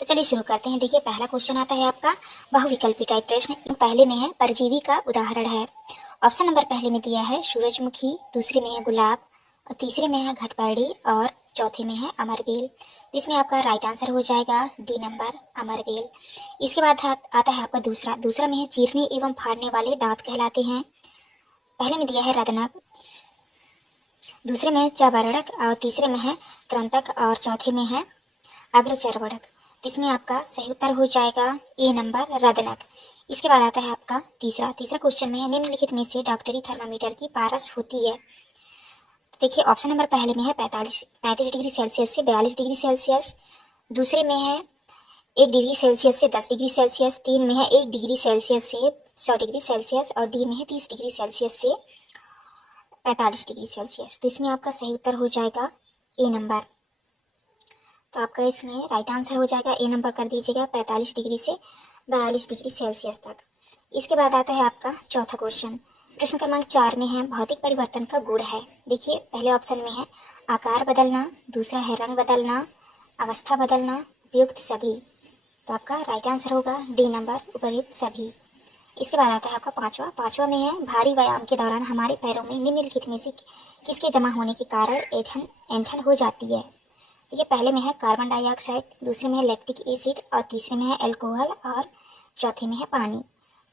तो चलिए शुरू करते हैं। देखिए पहला क्वेश्चन आता है आपका बहुविकल्पी टाइप प्रश्न। पहले में है परजीवी का उदाहरण है। ऑप्शन नंबर पहले में दिया है सूरजमुखी, दूसरे में है गुलाब, और तीसरे में है घटपर्डी, और चौथे में है अमरबेल। इसमें आपका राइट आंसर हो जाएगा डी नंबर अमरबेल। इसके बाद आता है आपका दूसरा में है चीरने एवं फाड़ने वाले दांत कहलाते हैं। पहले में दिया है रत्नक, दूसरे में है चवर्णक, और तीसरे में है कृंतक, और चौथे में है अग्रचर्वणक। तो इसमें आपका सही उत्तर हो जाएगा ए नंबर रदनक। इसके बाद आता है आपका तीसरा क्वेश्चन में है निम्नलिखित में से डॉक्टरी थर्मामीटर की पारस होती है। तो देखिए ऑप्शन नंबर पहले में है 35 डिग्री सेल्सियस से 42 डिग्री सेल्सियस, दूसरे में है 1 डिग्री सेल्सियस से 10 डिग्री सेल्सियस, तीन में है 1 डिग्री सेल्सियस से 100 डिग्री सेल्सियस, और डी में है 30 डिग्री सेल्सियस से 45 डिग्री सेल्सियस। तो इसमें आपका सही उत्तर हो जाएगा ए नंबर। तो आपका इसमें राइट आंसर हो जाएगा ए नंबर कर दीजिएगा 45 डिग्री से 42 डिग्री सेल्सियस तक। इसके बाद आता है आपका चौथा क्वेश्चन। प्रश्न क्रमांक 4 में है भौतिक परिवर्तन का गुण है। देखिए पहले ऑप्शन में है आकार बदलना, दूसरा है रंग बदलना, अवस्था बदलना, उपयुक्त सभी। तो आपका राइट आंसर होगा डी नंबर उपयुक्त सभी। इसके बाद आता है आपका पाँचवा में है भारी व्यायाम के दौरान हमारे पैरों में निम्नलिखित में से किसके जमा होने के कारण ऐंठन हो जाती है। ये पहले में है कार्बन डाइऑक्साइड, दूसरे में है लैक्टिक एसिड, और तीसरे में है अल्कोहल, और चौथे में है पानी।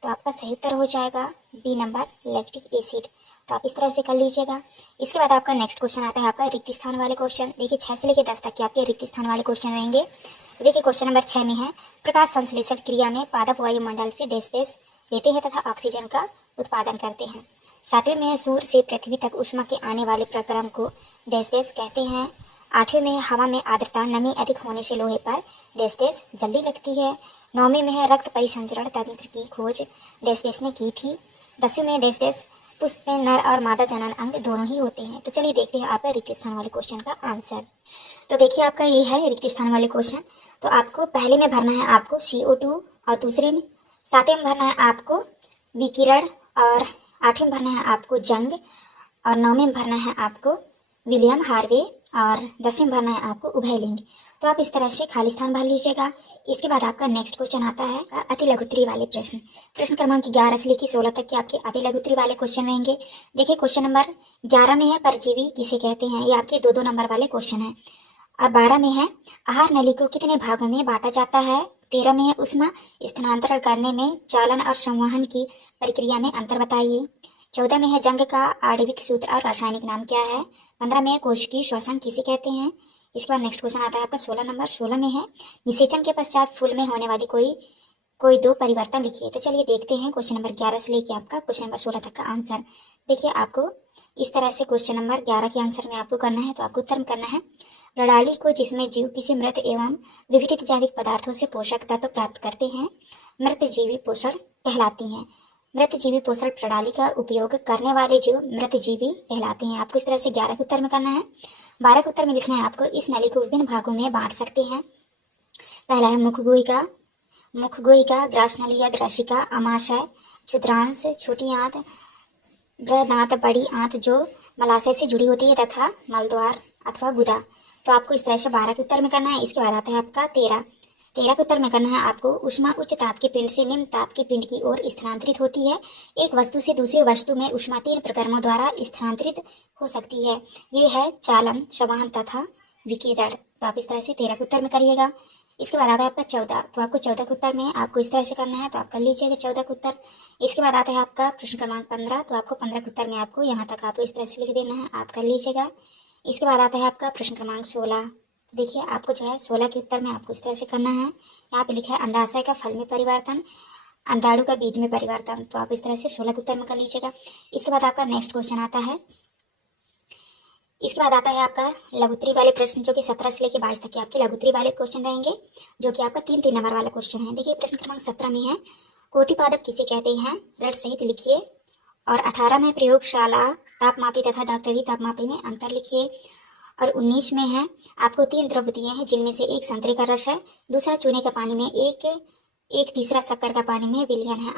तो आपका सही उत्तर हो जाएगा बी नंबर लैक्टिक एसिड। तो आप इस तरह से कर लीजिएगा। इसके बाद आपका नेक्स्ट क्वेश्चन आता है आपका रिक्त स्थान वाले क्वेश्चन। देखिए 6 से लेकर 10 तक के आपके रिक्त स्थान वाले क्वेश्चन रहेंगे। तो देखिए क्वेश्चन नंबर 6 में है प्रकाश संश्लेषण क्रिया में पादप वायुमंडल से डैश डैश लेते हैं तथा ऑक्सीजन का उत्पादन करते हैं। 7वें में है सूर्य से पृथ्वी तक ऊष्मा के आने वाले प्रक्रम को डैश डैश कहते हैं। 8वें में है हवा में आर्द्रता नमी अधिक होने से लोहे पर डैश डैश जल्दी लगती है। 9वें में है रक्त परिसंचरण तंत्र की खोज डैश डैश ने की थी। 10वें में डैश डैश पुष्प में नर और मादा जनन अंग दोनों ही होते हैं। तो चलिए देखते हैं आपका रिक्त स्थान वाले क्वेश्चन का आंसर। तो देखिए आपका ये है रिक्त स्थान वाले क्वेश्चन। तो आपको पहले में भरना है आपको CO2, और दूसरे में 7वें में भरना है आपको विकिरण, और 8वें में भरना है आपको जंग, और 9वें में भरना है आपको विलियम हार्वे, और 10वें में भरना है आपको उभयलिंग। तो आप इस तरह से खाली स्थान भर लीजिएगा। इसके बाद आपका नेक्स्ट क्वेश्चन आता है अति लघुत्तरी वाले प्रश्न क्रमांक 11 से लेकर 16 तक के आपके अति लघुत्तरी वाले क्वेश्चन रहेंगे। देखिए क्वेश्चन नंबर 11 में है परजीवी किसे कहते हैं। ये आपके 2-2 नंबर वाले क्वेश्चन है। और 12 में है आहार नली को कितने भागों में बांटा जाता है। 13 में है ऊष्मा स्थानांतरण करने में चालन और संवहन की प्रक्रिया में अंतर बताइए। 14 में है जंग का आणविक सूत्र और रासायनिक नाम क्या है। 15 में है कोशिकीय श्वसन किसे कहते हैं। इसके बाद नेक्स्ट क्वेश्चन आता है आपका 16 नंबर। 16 में है निषेचन के पश्चात फूल में होने वाली कोई 2 परिवर्तन लिखिए। तो चलिए देखते हैं क्वेश्चन नंबर 11 से लेके आपका क्वेश्चन नंबर 16 तक का आंसर। देखिए आपको इस तरह से क्वेश्चन नंबर 11 के आंसर में आपको करना है। तो आपको उत्तर करना है प्रणाली को जिसमें जीव किसी मृत एवं विघटित जैविक पदार्थों से पोषक तत्व प्राप्त करते हैं मृत जीवी पोषण कहलाती हैं। मृत जीवी पोषण प्रणाली का उपयोग करने वाले जीव मृत जीवी कहलाते हैं। आपको इस तरह से 11 के उत्तर में करना है। 12 के उत्तर में लिखना है आपको इस नली को विभिन्न भागों में बांट सकते हैं। पहला है मुखगोहिका, ग्रास नली या ग्रासिका, अमाशय, क्षुद्रांश, छोटी आंत, बृहदांत, बड़ी आंत जो मलाशय से जुड़ी होती है, तथा मलद्वार अथवा गुदा। तो आपको इस तरह से 12 के उत्तर में करना है। इसके बाद आता है आपका 13 के उत्तर में करना है आपको ऊष्मा उच्च ताप के पिंड से निम्न ताप के पिंड की ओर स्थानांतरित होती है। एक वस्तु से दूसरी वस्तु में ऊष्मा 3 प्रक्रमों द्वारा स्थानांतरित हो सकती है। ये है चालन, संवहन तथा विकिरण। तो आप इस तरह से 13 के उत्तर में करिएगा। इसके बाद आता है आपका 14। तो आपको 14 के उत्तर में आपको इस तरह से करना है। तो आप कर लीजिएगा 14 के उत्तर। इसके बाद आता है आपका प्रश्न क्रमांक 15। तो आपको 15 के उत्तर में आपको यहाँ तक आपको इस तरह से लिख देना है। आप कर लीजिएगा। इसके बाद आता है आपका प्रश्न क्रमांक 16। देखिए आपको जो है 16 के उत्तर में आपको इस तरह से करना है। यहाँ पे लिखा है अंडाशय का फल में परिवर्तन, अंडाणु का बीज में परिवर्तन। तो आप इस तरह से 16 के उत्तर में कर लीजिएगा। इसके बाद आपका नेक्स्ट क्वेश्चन आता है। इसके बाद आता है आपका लघुत्तरी वाले प्रश्न, जो कि 17 से लेकर 22 तक के आपके लघुत्तरी वाले क्वेश्चन रहेंगे, जो कि आपका 3-3 नंबर वाला क्वेश्चन है। देखिए प्रश्न क्रमांक 17 में है कोटिपादप किसे कहते हैं, ऋण सहित लिखिए। और 18 में प्रयोगशाला तापमापी तथा डॉक्टरी तापमापी में अंतर लिखिए। और 19 में है आपको 3 द्रव्य दिए हैं, जिनमें से एक संतरे का रस है, दूसरा चूने का पानी में, एक तीसरा शक्कर का पानी में विलयन है।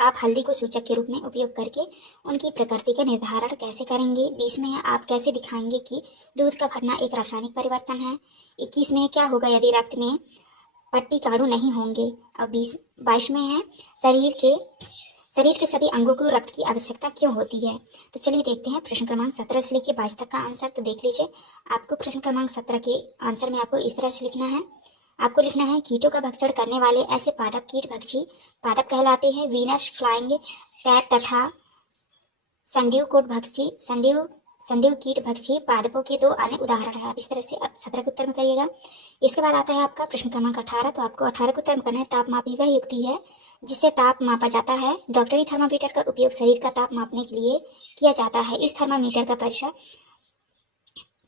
आप हल्दी को सूचक के रूप में उपयोग करके उनकी प्रकृति का निर्धारण कैसे करेंगे। 20 में है आप कैसे दिखाएंगे कि दूध का फटना एक रासायनिक परिवर्तन है। 21 में क्या होगा यदि रक्त में पट्टी काढ़ू नहीं होंगे। और 22 में है शरीर के सभी अंगों को रक्त की आवश्यकता क्यों होती है। तो चलिए देखते हैं प्रश्न क्रमांक 17 से लेकर 22 तक का आंसर। तो देख लीजिए, आपको प्रश्न क्रमांक 17 के आंसर में आपको इस तरह से लिखना है। आपको लिखना है कीटों का भक्षण करने वाले ऐसे पादप कीट भक्षी पादप कहलाते हैं वीनस फ्लाइंग टैट तथा संडीव कोट भक्षी संडीव कीट भक्षी पादपों के दो अन्य उदाहरण है। आप इस तरह से 17 के उत्तर में करिएगा। इसके बाद आता है आपका प्रश्न क्रमांक 18। तो आपको 18 के उत्तर में करना है तापमापी वह युक्ति है जिससे ताप मापा जाता है। डॉक्टरी थर्मामीटर का उपयोग शरीर का ताप मापने के लिए किया जाता है। इस थर्मामीटर का परिसर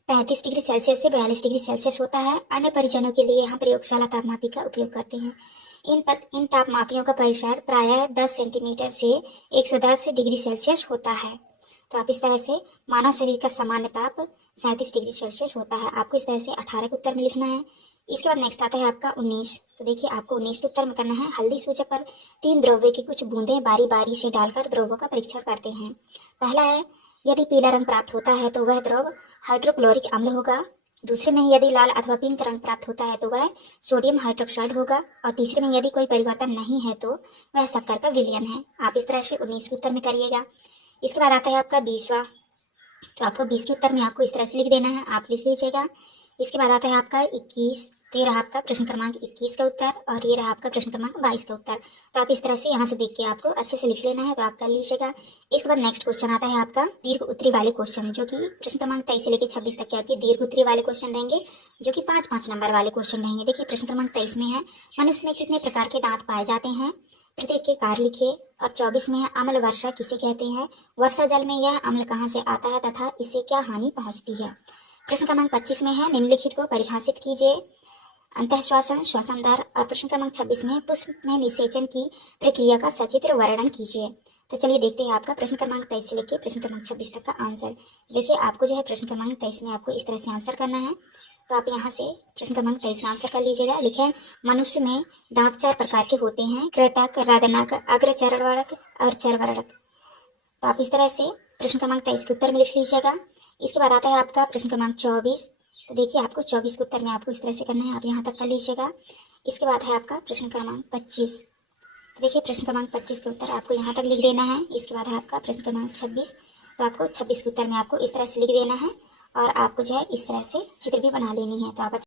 35 डिग्री सेल्सियस से 42 डिग्री सेल्सियस होता है। अन्य परिजनों के लिए हम प्रयोगशाला तापमापी का उपयोग करते हैं। इन तापमापियों का परिसर प्रायः 10 सेंटीमीटर से 110 डिग्री सेल्सियस होता है। तो आप इस तरह से मानव शरीर का सामान्य ताप 37 डिग्री सेल्सियस होता है। आपको इस तरह से 18 के उत्तर में लिखना है। इसके बाद नेक्स्ट आता है आपका 19। तो देखिए, आपको 19 के उत्तर में करना है हल्दी सूचक पर 3 द्रव्य की कुछ बूंदें बारी बारी से डालकर द्रव्यों का परीक्षण करते हैं। पहला है, यदि पीला रंग प्राप्त होता है तो वह द्रव हाइड्रोक्लोरिक अम्ल होगा। दूसरे में यदि लाल अथवा पिंक रंग प्राप्त होता है तो वह सोडियम हाइड्रोक्साइड होगा। और तीसरे में यदि कोई परिवर्तन नहीं है तो वह शक्कर का विलयन है। आप इस तरह से 19 के उत्तर में करिएगा। इसके बाद आता है आपका 20वां। तो आपको 20 के उत्तर में आपको इस तरह से लिख देना है, आप लिख लीजिएगा। इसके बाद आता है आपका 21। तो ये रहा आपका प्रश्न क्रमांक 21 का उत्तर और ये रहा आपका प्रश्न क्रमांक 22 का उत्तर। तो आप इस तरह से यहाँ से देख के आपको अच्छे से लिख लेना है, तो आप कर लीजिएगा। इसके बाद नेक्स्ट क्वेश्चन आता है आपका दीर्घ उत्तरी वाले क्वेश्चन, जो कि प्रश्न क्रमांक 23 से लेकर 26 तक के आपके दीर्घ उत्तरी वाले क्वेश्चन रहेंगे, जो कि 5-5 नंबर वाले क्वेश्चन रहेंगे। देखिए, प्रश्न क्रमांक 23 में है, मनुष्य में कितने प्रकार के दांत पाए जाते हैं, प्रत्येक के कार्य लिखिए। और 24 में है, अम्ल वर्षा किसे कहते हैं, वर्षा जल में यह अम्ल कहाँ से आता है तथा इससे क्या हानि पहुँचती है। प्रश्न क्रमांक 25 में है, निम्नलिखित को परिभाषित कीजिए, अंतःश्वासन, श्वसन दर। और प्रश्न क्रमांक 26 में, पुष्प में निषेचन की प्रक्रिया का सचित्र वर्णन कीजिए। तो चलिए देखते हैं आपका प्रश्न क्रमांक 23 से लेकर प्रश्न क्रमांक 26 तक का आंसर। देखिए, आपको जो है प्रश्न क्रमांक 23 में आपको इस तरह से आंसर करना है। तो आप यहाँ से प्रश्न क्रमांक 23 का आंसर कर लीजिएगा। लिखे, मनुष्य में दांत 4 प्रकार के होते हैं, कृतक, रदनक, अग्रचरणवरक और चरवरक। तो आप इस तरह से प्रश्न क्रमांक 23 के उत्तर में लिख लीजिएगा। इसके बाद आता है आपका प्रश्न क्रमांक 24। तो देखिए, आपको 24 के उत्तर में आपको इस तरह से करना है, आप यहाँ तक कर लीजिएगा। इसके बाद है आपका प्रश्न क्रमांक 25। तो देखिए, प्रश्न क्रमांक 25 के उत्तर आपको यहाँ तक लिख देना है। इसके बाद है आपका प्रश्न क्रमांक 26। तो आपको 26 के उत्तर में आपको इस तरह से लिख देना है और आपको जो है इस तरह से चित्र भी बना लेनी है। तो आप अच्छे